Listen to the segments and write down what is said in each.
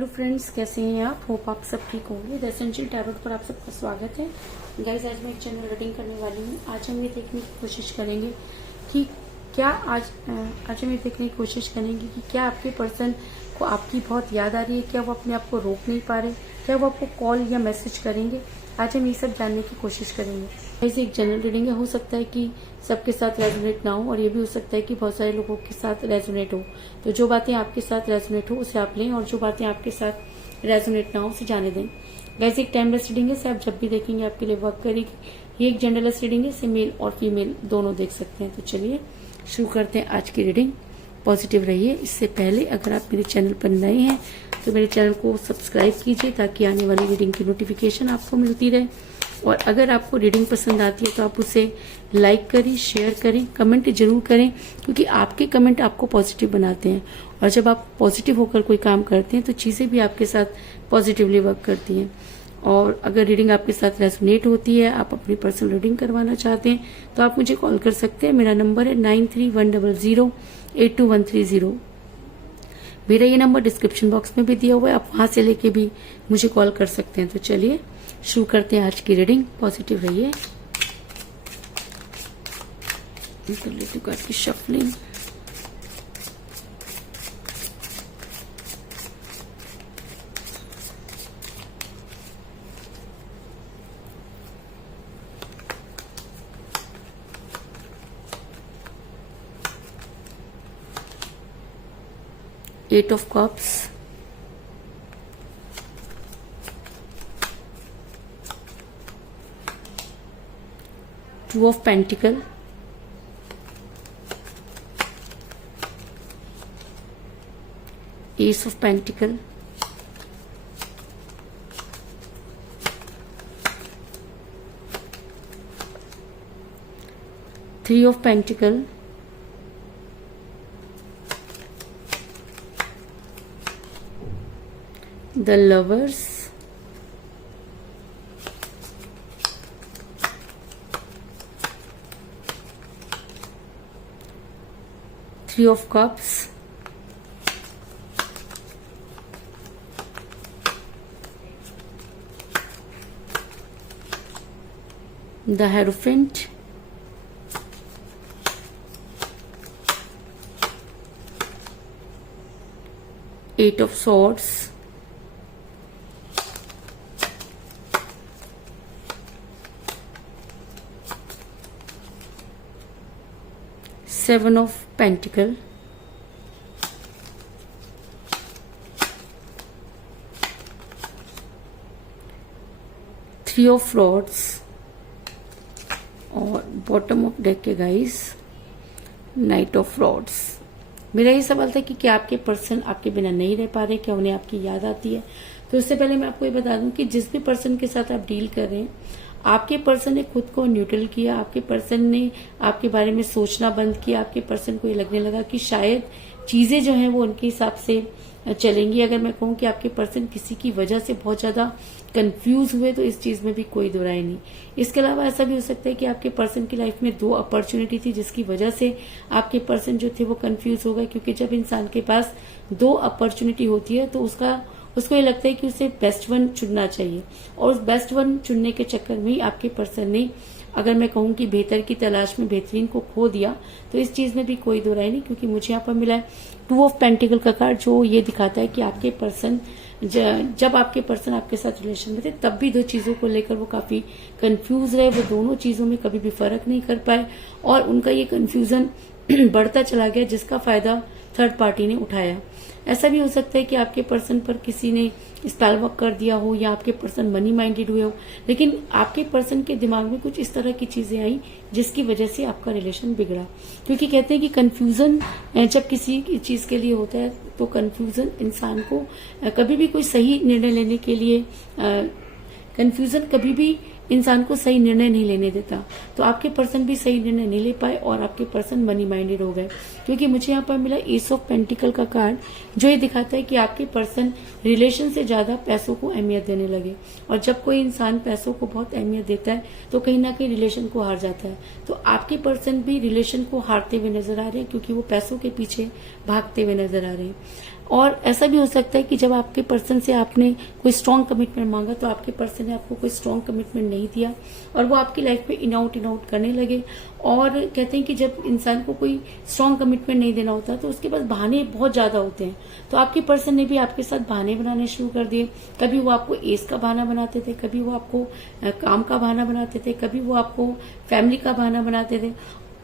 Hello friends, कैसे हैं आप? होप आप सब ठीक होंगे। द एसेंशियल टैरोट पर आप सबका स्वागत है। गाइस, आज मैं एक चैनल रीडिंग करने वाली हूँ। आज हम ये देखने की कोशिश करेंगे कि क्या आज हम ये देखने की कोशिश करेंगे कि क्या आपके पर्सन को आपकी बहुत याद आ रही है, क्या वो अपने आप को रोक नहीं पा रहे, क्या वो आपको कॉल या मैसेज करेंगे। आज हम ये सब जानने की कोशिश करेंगे। ऐसे एक जनरल रीडिंग है, हो सकता है कि सबके साथ रेजोनेट ना हो और ये भी हो सकता है कि बहुत सारे लोगों के साथ रेजोनेट हो। तो जो बातें आपके साथ रेजोनेट हो उसे आप लें और जो बातें आपके साथ रेजोनेट ना हो उसे जाने दें। वैसे एक टाइमलेस रीडिंग है, आप जब भी देखेंगे आपके लिए वर्क करेगी। ये एक जनरलेस रीडिंग है, इसे मेल और फीमेल दोनों देख सकते हैं। तो चलिए शुरू करते हैं आज की रीडिंग। पॉजिटिव रहिए। इससे पहले अगर आप मेरे चैनल पर नए हैं तो मेरे चैनल को सब्सक्राइब कीजिए ताकि आने वाली रीडिंग की नोटिफिकेशन आपको मिलती रहे। और अगर आपको रीडिंग पसंद आती है तो आप उसे लाइक करें, शेयर करें, कमेंट जरूर करें, क्योंकि आपके कमेंट आपको पॉजिटिव बनाते हैं। और जब आप पॉजिटिव होकर कोई काम करते हैं तो चीज़ें भी आपके साथ पॉजिटिवली वर्क करती हैं। और अगर रीडिंग आपके साथ रेजोनेट होती है, आप अपनी पर्सनल रीडिंग करवाना चाहते हैं तो आप मुझे कॉल कर सकते हैं। मेरा नंबर है 9310082130। मेरा ये नंबर डिस्क्रिप्शन बॉक्स में भी दिया हुआ है, आप वहां से लेके भी मुझे कॉल कर सकते हैं। तो चलिए शुरू करते हैं आज की रीडिंग। पॉजिटिव रहिए। कर लेती हूँ कार्ड की shuffling. Eight of Cups, Two of Pentacles, Ace of Pentacles, Three of Pentacles, the Lovers, Three of Cups, the Hierophant, Eight of Swords, Seven of Pentacles, Three of Rods और bottom of deck के guys night of rods. मेरा ये सवाल था कि क्या आपके person आपके बिना नहीं रह पा रहे, क्या उन्हें आपकी याद आती है। तो उससे पहले मैं आपको ये बता दूं कि जिस भी पर्सन के साथ आप डील कर रहे हैं, आपके पर्सन ने खुद को न्यूट्रल किया, आपके पर्सन ने आपके बारे में सोचना बंद किया। आपके पर्सन को ये लगने लगा कि शायद चीजें जो हैं वो उनके हिसाब से चलेंगी। अगर मैं कहूँ कि आपके पर्सन किसी की वजह से बहुत ज्यादा कंफ्यूज हुए तो इस चीज में भी कोई दो राय नहीं। इसके अलावा ऐसा भी हो सकता है कि आपके पर्सन की लाइफ में दो अपॉर्चुनिटी थी जिसकी वजह से आपके पर्सन जो थे वो कंफ्यूज हो गए, क्योंकि जब इंसान के पास दो अपॉर्चुनिटी होती है तो उसको ये लगता है कि उसे बेस्ट वन चुनना चाहिए। और उस बेस्ट वन चुनने के चक्कर में ही आपके पर्सन ने, अगर मैं कहूँ कि बेहतर की तलाश में बेहतरीन को खो दिया। तो इस चीज में भी कोई दो राय नहीं, क्योंकि मुझे यहाँ पर मिला है टू ऑफ पेंटिकल का कार्ड, जो ये दिखाता है कि आपके पर्सन जब आपके पर्सन आपके साथ रिलेशन में थे तब भी दो चीजों को लेकर वो काफी कंफ्यूज रहे। वो दोनों चीजों में कभी भी फर्क नहीं कर पाए और उनका ये कंफ्यूजन बढ़ता चला गया, जिसका फायदा थर्ड पार्टी ने उठाया। ऐसा भी हो सकता है कि आपके पर्सन पर किसी ने स्पेल वर्क कर दिया हो या आपके पर्सन मनी माइंडेड हुए हो, लेकिन आपके पर्सन के दिमाग में कुछ इस तरह की चीजें आई जिसकी वजह से आपका रिलेशन बिगड़ा। क्योंकि कहते हैं कि कंफ्यूजन जब किसी चीज के लिए होता है तो कंफ्यूजन इंसान को कभी भी कोई सही निर्णय लेने के लिए कंफ्यूजन कभी भी इंसान को सही निर्णय नहीं लेने देता। तो आपके पर्सन भी सही निर्णय नहीं ले पाए और आपके पर्सन मनी माइंडेड हो गए, क्योंकि मुझे यहाँ पर मिला एस ऑफ पेंटिकल का कार्ड, जो ये दिखाता है कि आपके पर्सन रिलेशन से ज्यादा पैसों को अहमियत देने लगे। और जब कोई इंसान पैसों को बहुत अहमियत देता है तो कहीं ना कहीं रिलेशन को हार जाता है। तो आपके पर्सन भी रिलेशन को हारते हुए नजर आ रहे हैं, क्योंकि वो पैसों के पीछे भागते हुए नजर आ रहे हैं। और ऐसा भी हो सकता है कि जब आपके पर्सन से आपने कोई स्ट्रॉन्ग कमिटमेंट मांगा तो आपके पर्सन ने आपको कोई स्ट्रॉन्ग कमिटमेंट नहीं दिया और वो आपकी लाइफ में इन आउट करने लगे। और कहते हैं कि जब इंसान को कोई स्ट्रॉन्ग कमिटमेंट नहीं देना होता तो उसके पास बहाने बहुत ज्यादा होते हैं। तो आपके पर्सन ने भी आपके साथ बहाने बनाने शुरू कर दिए। कभी वो आपको एज का बहाना बनाते थे, कभी वो आपको काम का बहाना बनाते थे, कभी वो आपको फैमिली का बहाना बनाते थे।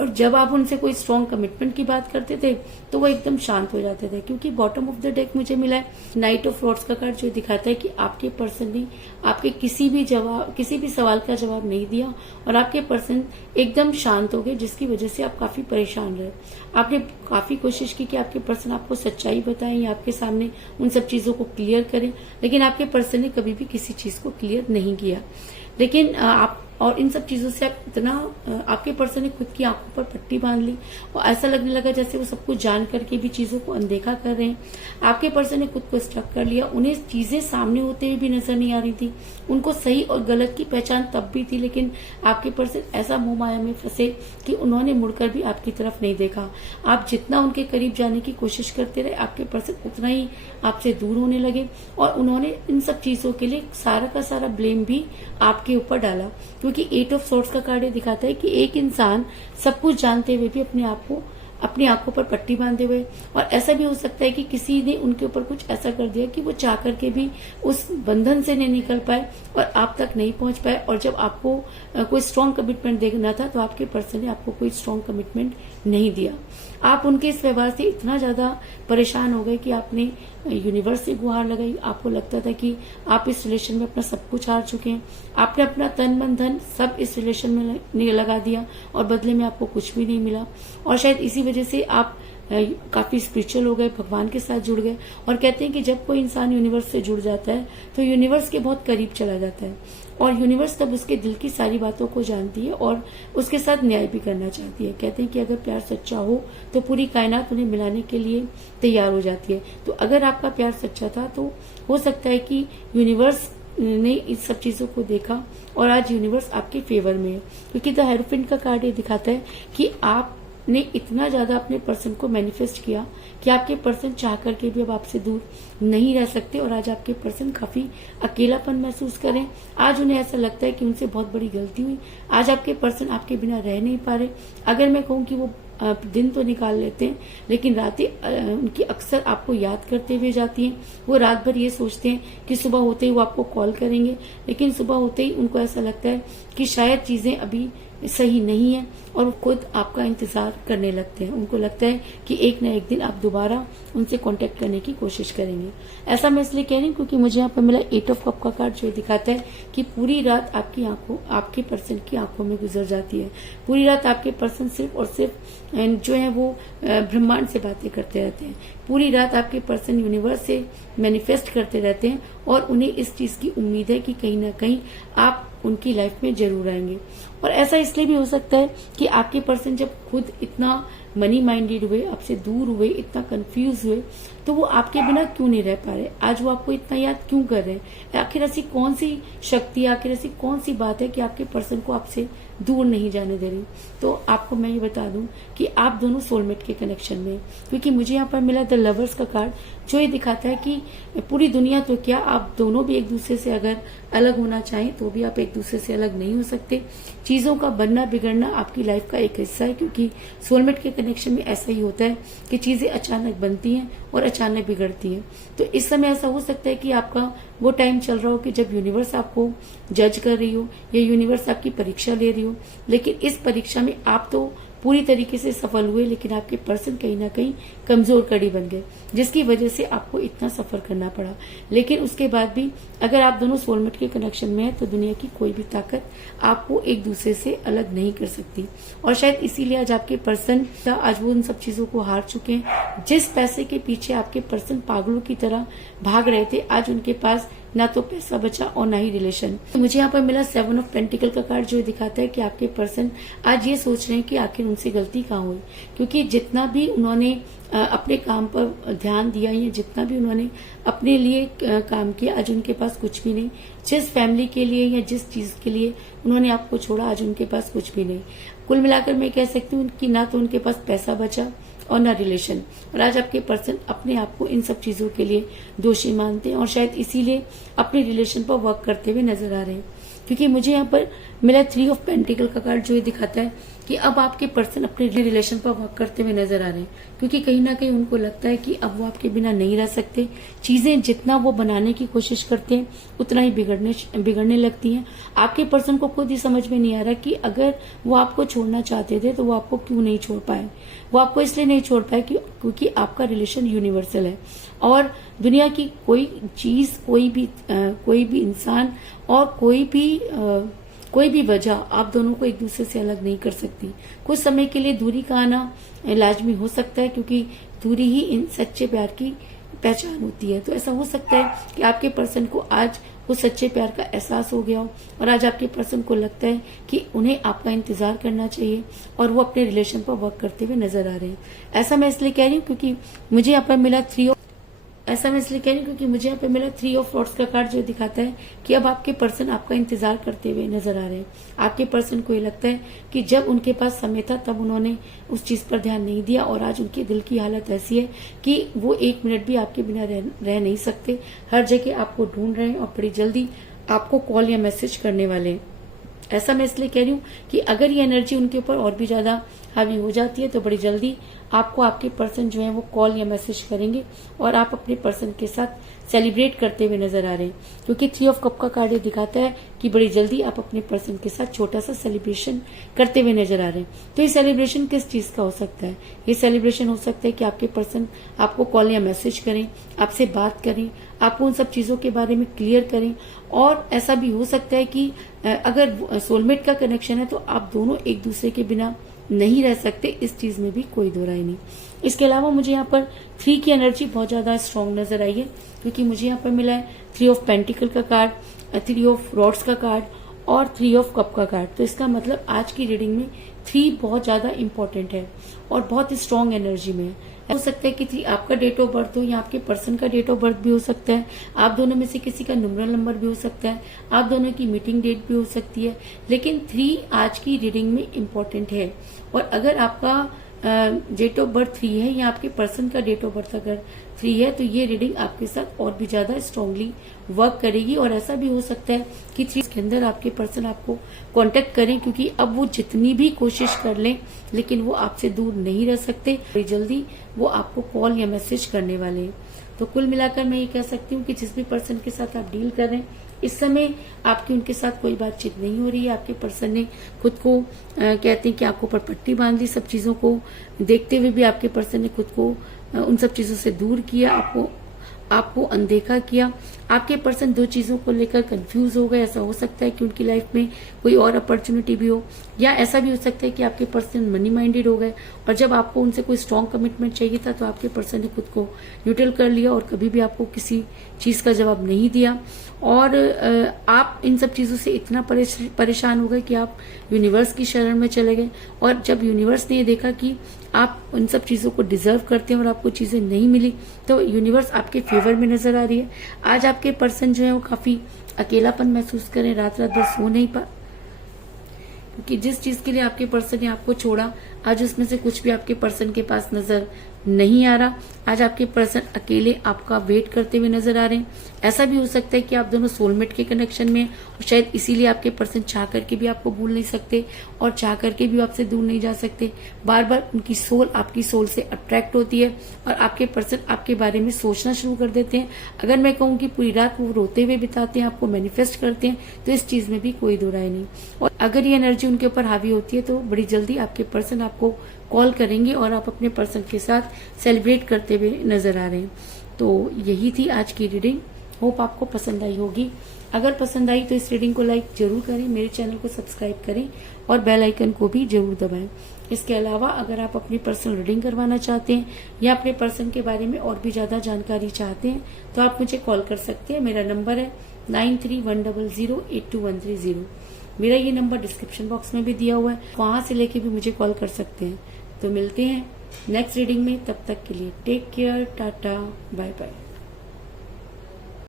और जब आप उनसे कोई स्ट्रॉन्ग कमिटमेंट की बात करते थे तो वो एकदम शांत हो जाते थे, क्योंकि बॉटम ऑफ द डेक मुझे मिला है नाइट ऑफ रॉड्स का कार्ड, जो दिखाता है कि आपके पर्सन ने आपके किसी भी सवाल का जवाब नहीं दिया और आपके पर्सन एकदम शांत हो गए, जिसकी वजह से आप काफी परेशान रहे। आपने काफी कोशिश की कि आपके पर्सन आपको सच्चाई बताएं या आपके सामने उन सब चीजों को क्लियर करें, लेकिन आपके पर्सन ने कभी भी किसी चीज को क्लियर नहीं किया। लेकिन आप और इन सब चीजों से आप इतना आपके पर्सन ने खुद की आंखों पर पट्टी बांध ली और ऐसा लगने लगा जैसे वो सब कुछ जान करके भी चीजों को अनदेखा कर रहे हैं। आपके पर्सन ने खुद को स्टक कर लिया, उन्हें चीजें सामने होते हुए भी नजर नहीं आ रही थी, उनको सही और गलत की पहचान तब भी थी, लेकिन आपके पर्सन ऐसा मोह माया में फंसे कि उन्होंने मुड़कर भी आपकी तरफ नहीं देखा। आप जितना उनके करीब जाने की कोशिश करते रहे, आपके पर्सन उतना ही आपसे दूर होने लगे और उन्होंने इन सब चीजों के लिए सारा का सारा ब्लेम भी आपके ऊपर डाला। क्योंकि 8 ऑफ सॉर्ड्स का कार्ड दिखाता है कि एक इंसान सब कुछ जानते हुए भी अपने आप को अपनी आंखों पर पट्टी बांधे हुए, और ऐसा भी हो सकता है कि किसी ने उनके ऊपर कुछ ऐसा कर दिया कि वो चाह करके भी उस बंधन से नहीं निकल पाए और आप तक नहीं पहुंच पाए। और जब आपको कोई स्ट्रॉन्ग कमिटमेंट देना था तो आपके पर्सन ने आपको कोई स्ट्रॉन्ग कमिटमेंट नहीं दिया। आप उनके इस व्यवहार से इतना ज्यादा परेशान हो गए कि आपने यूनिवर्स से गुहार लगाई। आपको लगता था कि आप इस रिलेशन में अपना सब कुछ हार चुके हैं, आपने अपना तन मन धन सब इस रिलेशन में लगा दिया और बदले में आपको कुछ भी नहीं मिला। और शायद इसी वजह से आप काफी स्पिरिचुअल हो गए, भगवान के साथ जुड़ गए। और कहते हैं कि जब कोई इंसान यूनिवर्स से जुड़ जाता है तो यूनिवर्स के बहुत करीब चला जाता है और यूनिवर्स तब उसके दिल की सारी बातों को जानती है और उसके साथ न्याय भी करना चाहती है। कहते हैं कि अगर प्यार सच्चा हो तो पूरी कायनात उन्हें मिलाने के लिए तैयार हो जाती है। तो अगर आपका प्यार सच्चा था तो हो सकता है कि यूनिवर्स ने इस सब चीजों को देखा और आज यूनिवर्स आपके फेवर में है, क्योंकि द हेरोफेंट का कार्ड ये दिखाता है कि आपने इतना ज्यादा अपने पर्सन को मैनिफेस्ट किया कि आपके पर्सन चाह करके भी अब आपसे दूर नहीं रह सकते और आज आपके पर्सन काफी अकेलापन महसूस करें। आज उन्हें ऐसा लगता है कि उनसे बहुत बड़ी गलती हुई। आज आपके पर्सन आपके बिना रह नहीं पा रहे। अगर मैं कहूँ कि वो दिन तो निकाल लेते हैं, लेकिन रातें उनकी अक्सर आपको याद करते हुए जाती हैं। वो रात भर ये सोचते हैं कि सुबह होते ही वो आपको कॉल करेंगे, लेकिन सुबह होते ही उनको ऐसा लगता है कि शायद चीजें अभी सही नहीं है और वो खुद आपका इंतजार करने लगते हैं। उनको लगता है कि एक न एक दिन आप दोबारा उनसे कांटेक्ट करने की कोशिश करेंगे। ऐसा मैं इसलिए कह रही हूँ क्योंकि मुझे यहाँ पर मिला 8 ऑफ कप का कार्ड, जो दिखाता है कि पूरी रात आपके पर्सन की आंखों में गुजर जाती है। पूरी रात आपके पर्सन सिर्फ और सिर्फ जो है वो ब्रह्मांड से बातें करते रहते हैं। पूरी रात आपके पर्सन यूनिवर्स से मैनिफेस्ट करते रहते हैं और उन्हें इस चीज की उम्मीद है कि कहीं ना कहीं आप उनकी लाइफ में जरूर आएंगे। और ऐसा इसलिए भी हो सकता है कि आपके पर्सन जब खुद इतना मनी माइंडेड हुए, आपसे दूर हुए, इतना कंफ्यूज हुए, तो वो आपके बिना क्यों नहीं रह पा रहे। आज वो आपको इतना याद क्यों कर रहे हैं। आखिर ऐसी कौन सी शक्ति, आखिर ऐसी कौन सी बात है कि आपके पर्सन को आपसे दूर नहीं जाने दे रही। तो आपको मैं ये बता दूं कि आप दोनों सोलमेट के कनेक्शन में, क्योंकि मुझे यहाँ पर मिला द लवर्स का कार्ड, जो ये दिखाता है कि पूरी दुनिया तो क्या, आप दोनों भी एक दूसरे से अगर अलग होना चाहें तो भी आप एक दूसरे से अलग नहीं हो सकते। चीजों का बनना बिगड़ना आपकी लाइफ का एक हिस्सा है, क्योंकि सोलमेट के कनेक्शन में ऐसा ही होता है कि चीजें अचानक बनती हैं और अचानक बिगड़ती हैं। तो इस समय ऐसा हो सकता है कि आपका वो टाइम चल रहा हो कि जब यूनिवर्स आपको जज कर रही हो या यूनिवर्स आपकी परीक्षा ले रही हो, लेकिन इस परीक्षा में आप तो पूरी तरीके से सफल हुए, लेकिन आपके पर्सन कहीं ना कहीं कमजोर कड़ी बन गए, जिसकी वजह से आपको इतना सफर करना पड़ा। लेकिन उसके बाद भी अगर आप दोनों सोलमेट के कनेक्शन में हैं तो दुनिया की कोई भी ताकत आपको एक दूसरे से अलग नहीं कर सकती। और शायद इसीलिए आज आपके पर्सन आज वो उन सब चीजों को हार चुके हैं। जिस पैसे के पीछे आपके पर्सन पागलों की तरह भाग रहे थे, आज उनके पास ना तो पैसा बचा और ना ही रिलेशन। तो मुझे यहाँ पर मिला 7 ऑफ पेंटिकल का कार्ड, जो दिखाता है कि आपके पर्सन आज ये सोच रहे हैं कि आखिर उनसे गलती कहाँ हुई, क्योंकि जितना भी उन्होंने अपने काम पर ध्यान दिया या जितना भी उन्होंने अपने लिए काम किया, आज उनके पास कुछ भी नहीं। जिस फैमिली के लिए या जिस चीज के लिए उन्होंने आपको छोड़ा, आज उनके पास कुछ भी नहीं। कुल मिलाकर मैं कह सकती हूँ कि ना तो उनके पास पैसा बचा और ना रिलेशन। और आज आपके पर्सन अपने आप को इन सब चीजों के लिए दोषी मानते हैं और शायद इसीलिए अपने रिलेशन पर वर्क करते हुए नजर आ रहे हैं। क्योंकि मुझे यहाँ पर मिला 3 ऑफ पेंटिकल का कार्ड, जो ये दिखाता है कि अब आपके पर्सन अपने रिलेशन पर वर्क करते हुए नजर आ रहे हैं। क्योंकि कहीं ना कहीं उनको लगता है कि अब वो आपके बिना नहीं रह सकते। चीजें जितना वो बनाने की कोशिश करते हैं उतना ही बिगड़ने लगती हैं। आपके पर्सन को खुद ही समझ में नहीं आ रहा कि अगर वो आपको छोड़ना चाहते थे तो वो आपको क्यों नहीं छोड़ पाए। वो आपको इसलिए नहीं छोड़ पाए क्योंकि आपका रिलेशन यूनिवर्सल है और दुनिया की कोई चीज, कोई भी इंसान और कोई भी वजह आप दोनों को एक दूसरे से अलग नहीं कर सकती। कुछ समय के लिए दूरी का आना लाजमी हो सकता है, क्योंकि दूरी ही इन सच्चे प्यार की पहचान होती है। तो ऐसा हो सकता है कि आपके पर्सन को आज उस सच्चे प्यार का एहसास हो गया हो और आज आपके पर्सन को लगता है कि उन्हें आपका इंतजार करना चाहिए और वो अपने रिलेशन पर वर्क करते हुए नजर आ रहे हैं। ऐसा मैं इसलिए कह रही हूँ क्योंकि मुझे यहाँ पर मिला 3 ऑफ वॉर्ड्स का कार्ड, जो दिखाता है कि अब आपके पर्सन आपका इंतजार करते हुए नजर आ रहे हैं। आपके पर्सन को ये लगता है कि जब उनके पास समय था तब उन्होंने उस चीज पर ध्यान नहीं दिया और आज उनके दिल की हालत ऐसी है कि वो 1 मिनट भी आपके बिना रह नहीं सकते। हर जगह आपको ढूंढ रहे हैं और बड़ी जल्दी आपको कॉल या मैसेज करने वाले हैं। ऐसा मैं इसलिए कह रही हूँ कि अगर ये एनर्जी उनके ऊपर और भी ज्यादा हावी हो जाती है तो बड़ी जल्दी आपको आपके पर्सन जो है वो कॉल या मैसेज करेंगे और आप अपने पर्सन के साथ सेलिब्रेट करते हुए नजर आ रहे हैं। क्योंकि 3 ऑफ कप का कार्ड दिखाता है कि बड़ी जल्दी आप अपने पर्सन के साथ छोटा सा सेलिब्रेशन करते हुए नजर आ रहे हैं। तो ये सेलिब्रेशन किस चीज का हो सकता है? ये सेलिब्रेशन हो सकता है कि आपके पर्सन आपको कॉल या मैसेज करें, आपसे बात करें, आपको उन सब चीजों के बारे में क्लियर करें। और ऐसा भी हो सकता है कि अगर सोलमेट का कनेक्शन है तो आप दोनों एक दूसरे के बिना नहीं रह सकते, इस चीज में भी कोई दो राय नहीं। इसके अलावा मुझे यहाँ पर 3 की एनर्जी बहुत ज्यादा स्ट्रांग नजर आई है, क्योंकि मुझे यहाँ पर मिला है 3 ऑफ पेंटिकल का कार्ड, 3 ऑफ रॉड्स का कार्ड और 3 ऑफ कप का कार्ड। तो इसका मतलब आज की रीडिंग में 3 बहुत ज्यादा इंपॉर्टेंट है और बहुत स्ट्रांग एनर्जी में है। हो सकता है कि 3 आपका डेट ऑफ बर्थ हो या आपके पर्सन का डेट ऑफ बर्थ भी हो सकता है। आप दोनों में से किसी का न्यूमरल नंबर भी हो सकता है। आप दोनों की मीटिंग डेट भी हो सकती है। लेकिन 3 आज की रीडिंग में इम्पोर्टेंट है। और अगर आपका डेट ऑफ बर्थ 3 है या आपके पर्सन का डेट ऑफ बर्थ अगर 3 है तो ये रीडिंग आपके साथ और भी ज्यादा स्ट्रांगली वर्क करेगी। और ऐसा भी हो सकता है कि 3 के अंदर आपके पर्सन आपको कांटेक्ट करें, क्योंकि अब वो जितनी भी कोशिश कर लें लेकिन वो आपसे दूर नहीं रह सकते। बड़ी जल्दी वो आपको कॉल या मैसेज करने वाले हैं। तो कुल मिलाकर मैं ये कह सकती हूँ कि जिस भी पर्सन के साथ आप डील कर रहे हैं इस समय आपकी उनके साथ कोई बातचीत नहीं हो रही है। आपके पर्सन ने खुद को कहते हैं कि आंखों पर पट्टी बांध ली। सब चीजों को देखते हुए भी आपके पर्सन ने खुद को उन सब चीजों से दूर किया, आपको अनदेखा किया। आपके पर्सन 2 चीजों को लेकर कंफ्यूज हो गए। ऐसा हो सकता है कि उनकी लाइफ में कोई और अपॉर्चुनिटी भी हो, या ऐसा भी हो सकता है कि आपके पर्सन मनी माइंडेड हो गए और जब आपको उनसे कोई स्ट्रांग कमिटमेंट चाहिए था तो आपके पर्सन ने खुद को न्यूट्रल कर लिया और कभी भी आपको किसी चीज का जवाब नहीं दिया। और आप इन सब चीजों से इतना परेशान हो गए कि आप यूनिवर्स की शरण में चले गए। और जब यूनिवर्स ने ये देखा कि आप उन सब चीजों को डिजर्व करते हैं और आपको चीजें नहीं मिली तो यूनिवर्स आपके फेवर में नजर आ रही है। आज आपके पर्सन जो है वो काफी अकेलापन महसूस करें, रात भर सो नहीं पा, क्योंकि जिस चीज के लिए आपके पर्सन ने आपको छोड़ा आज उसमें से कुछ भी आपके पर्सन के पास नजर नहीं आ रहा। आज आपके पर्सन अकेले आपका वेट करते हुए नजर आ रहे हैं। ऐसा भी हो सकता है कि आप दोनों सोलमेट के कनेक्शन में और शायद इसीलिए आपके पर्सन चाह करके भी आपको भूल नहीं सकते और चाह करके भी आपसे दूर नहीं जा सकते। बार बार उनकी सोल आपकी सोल से अट्रैक्ट होती है और आपके पर्सन आपके बारे में सोचना शुरू कर देते हैं। अगर मैं कहूँ कि पूरी रात वो रोते हुए बिताते हैं, आपको मैनिफेस्ट करते हैं, तो इस चीज में भी कोई दो राय नहीं। और अगर ये एनर्जी उनके ऊपर हावी होती है तो बड़ी जल्दी आपके पर्सन आपको कॉल करेंगे और आप अपने पर्सन के साथ सेलिब्रेट करते हुए नजर आ रहे हैं। तो यही थी आज की रीडिंग। होप आपको पसंद आई होगी। अगर पसंद आई तो इस रीडिंग को लाइक जरूर करें, मेरे चैनल को सब्सक्राइब करें और बेल आइकन को भी जरूर दबाएं। इसके अलावा अगर आप अपनी पर्सनल रीडिंग करवाना चाहते हैं या अपने पर्सन के बारे में और भी ज्यादा जानकारी चाहते हैं तो आप मुझे कॉल कर सकते हैं। मेरा नंबर है 9310082130। मेरा ये नंबर डिस्क्रिप्शन बॉक्स में भी दिया हुआ है, वहां से लेके भी मुझे कॉल कर सकते हैं। तो मिलते हैं नेक्स्ट रीडिंग में, तब तक के लिए take care, tata, bye bye.